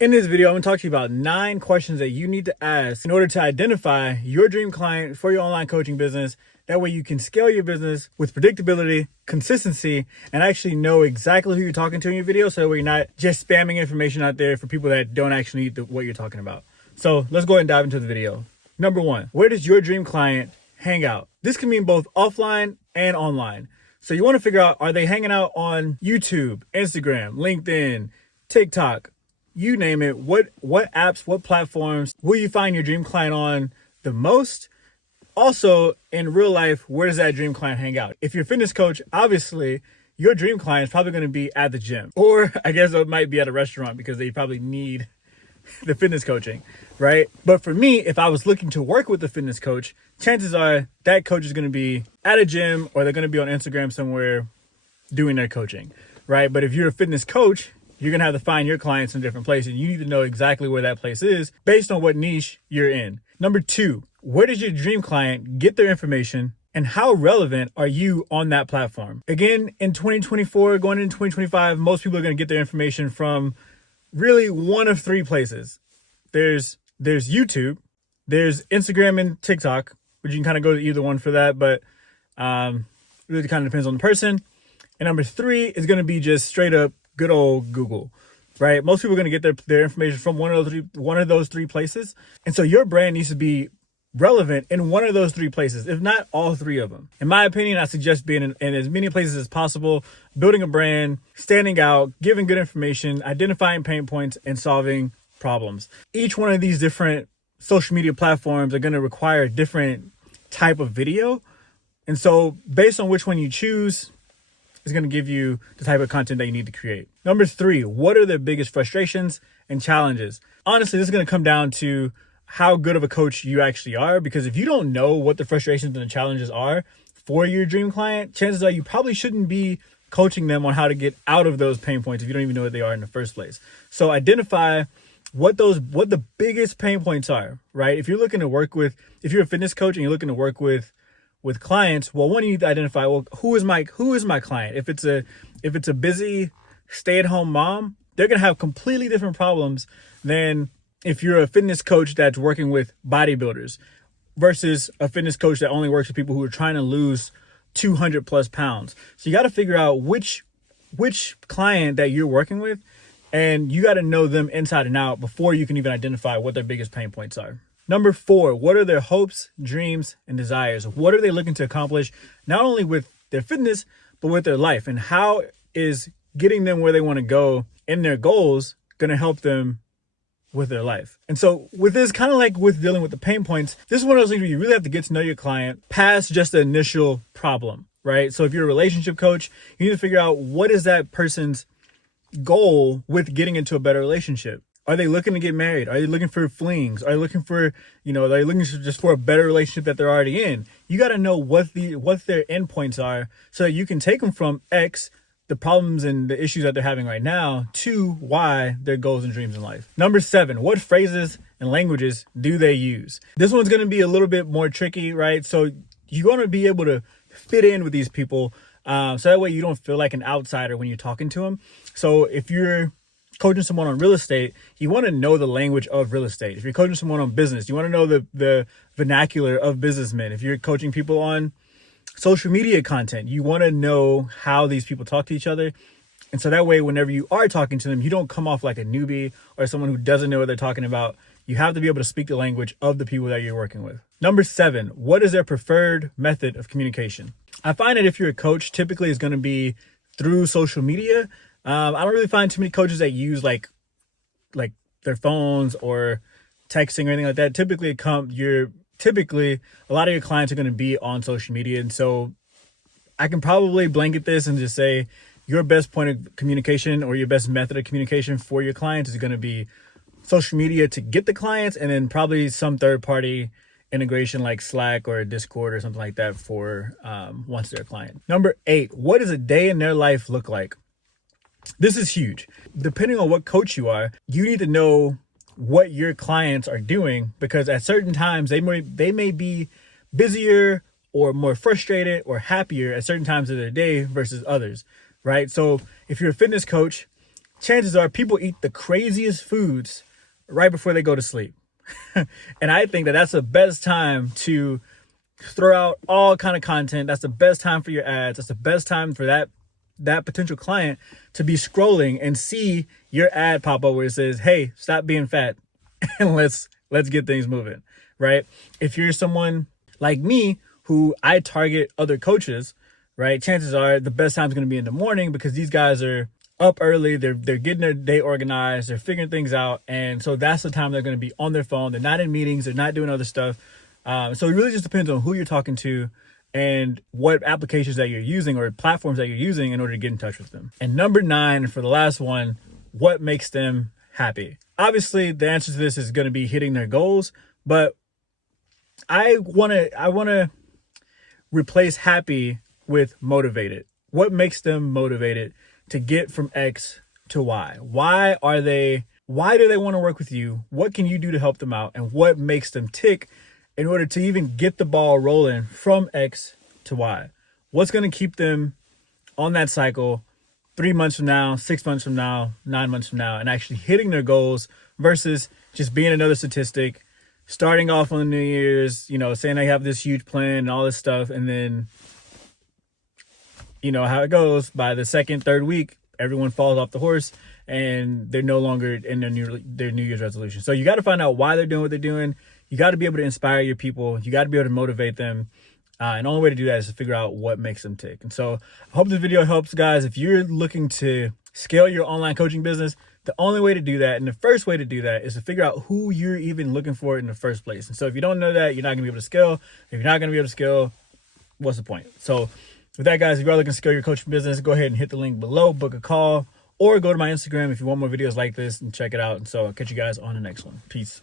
In this video, I'm going to talk to you about 9 questions that you need to ask in order to identify your dream client for your online coaching business. That way you can scale your business with predictability, consistency, and actually know exactly who you're talking to in your video, so that way you're not just spamming information out there for people that don't actually need what you're talking about. So let's go ahead and dive into the video. Number 1, where does your dream client hang out? This can mean both offline and online. So you want to figure out, are they hanging out on YouTube, Instagram, LinkedIn, TikTok? You name it. What apps, what platforms will you find your dream client on the most? Also, in real life, where does that dream client hang out? If you're a fitness coach, obviously your dream client is probably going to be at the gym, or I guess it might be at a restaurant because they probably need the fitness coaching, right? But for me, if I was looking to work with a fitness coach, chances are that coach is going to be at a gym, or they're going to be on Instagram somewhere doing their coaching, right? But if you're a fitness coach, you're going to have to find your clients in different places. You need to know exactly where that place is based on what niche you're in. Number 2, where does your dream client get their information, and how relevant are you on that platform? Again, in 2024, going into 2025, most people are going to get their information from really one of 3 places. There's YouTube, there's Instagram and TikTok, which you can kind of go to either one for that, but really kind of depends on the person. And number 3 is going to be just straight up good old Google, right? Most people are going to get their information from one of those three places. And so your brand needs to be relevant in one of those 3 places, if not all 3 of them. In my opinion, I suggest being in as many places as possible, building a brand, standing out, giving good information, identifying pain points, and solving problems. Each one of these different social media platforms are going to require a different type of video. And so based on which one you choose, is going to give you the type of content that you need to create. Number 3, what are their biggest frustrations and challenges? Honestly, this is going to come down to how good of a coach you actually are, because if you don't know what the frustrations and the challenges are for your dream client, chances are you probably shouldn't be coaching them on how to get out of those pain points if you don't even know what they are in the first place. So identify what the biggest pain points are, right? If you're a fitness coach and you're looking to work with clients, well, one, you need to identify, well, who is my client? If it's a busy stay-at-home mom, they're going to have completely different problems than if you're a fitness coach that's working with bodybuilders versus a fitness coach that only works with people who are trying to lose 200 plus pounds. So you got to figure out which client that you're working with, and you got to know them inside and out before you can even identify what their biggest pain points are. Number 4, what are their hopes, dreams, and desires? What are they looking to accomplish, not only with their fitness, but with their life? And how is getting them where they want to go in their goals going to help them with their life? And so with this, kind of like with dealing with the pain points, this is one of those things where you really have to get to know your client past just the initial problem, right? So if you're a relationship coach, you need to figure out, what is that person's goal with getting into a better relationship? Are they looking to get married? Are they looking for flings? Are they looking for, are they looking just for a better relationship that they're already in? You got to know what their endpoints are, so that you can take them from X, the problems and the issues that they're having right now, to Y, their goals and dreams in life. Number 7, what phrases and languages do they use? This one's going to be a little bit more tricky, right? So you want to be able to fit in with these people, so that way you don't feel like an outsider when you're talking to them. So if you're coaching someone on real estate, you want to know the language of real estate. If you're coaching someone on business, you want to know the vernacular of businessmen. If you're coaching people on social media content, you want to know how these people talk to each other. And so that way, whenever you are talking to them, you don't come off like a newbie or someone who doesn't know what they're talking about. You have to be able to speak the language of the people that you're working with. Number 7, what is their preferred method of communication? I find that if you're a coach, typically it's going to be through social media. I don't really find too many coaches that use like their phones or texting or anything like that. Typically a lot of your clients are going to be on social media. And so I can probably blanket this and just say your best point of communication, or your best method of communication for your clients, is going to be social media to get the clients, and then probably some third-party integration like Slack or Discord or something like that for once they're a client. Number 8, what does a day in their life look like? This is huge. Depending on what coach you are, you need to know what your clients are doing, because at certain times they may be busier or more frustrated or happier at certain times of their day versus others, right? So if you're a fitness coach, chances are people eat the craziest foods right before they go to sleep. And I think that that's the best time to throw out all kind of content. That's the best time for your ads. That's the best time for that potential client to be scrolling and see your ad pop up where it says, hey, stop being fat and let's get things moving, right? If you're someone like me who I target other coaches, right, chances are the best time is going to be in the morning because these guys are up early, they're getting their day organized, they're figuring things out, and so that's the time they're going to be on their phone. They're not in meetings, they're not doing other stuff. So it really just depends on who you're talking to and what applications that you're using or platforms that you're using in order to get in touch with them. And number 9, for the last one, what makes them happy? Obviously, the answer to this is going to be hitting their goals, but I want to replace happy with motivated. What makes them motivated to get from X to Y? Why do they want to work with you? What can you do to help them out? And what makes them tick in order to even get the ball rolling from X to Y? What's going to keep them on that cycle 3 months from now, 6 months from now, 9 months from now, and actually hitting their goals versus just being another statistic, starting off on the New Year's, saying they have this huge plan and all this stuff, and then you know how it goes. By the second, third week, everyone falls off the horse and they're no longer in their New Year's resolution. So you got to find out why they're doing what they're doing. You got to be able to inspire your people. You got to be able to motivate them. And the only way to do that is to figure out what makes them tick. And so I hope this video helps, guys. If you're looking to scale your online coaching business, the only way to do that, and the first way to do that, is to figure out who you're even looking for in the first place. And so if you don't know that, you're not going to be able to scale. If you're not going to be able to scale, what's the point? So with that, guys, if you are looking to scale your coaching business, go ahead and hit the link below, book a call, or go to my Instagram if you want more videos like this and check it out. And so I'll catch you guys on the next one. Peace.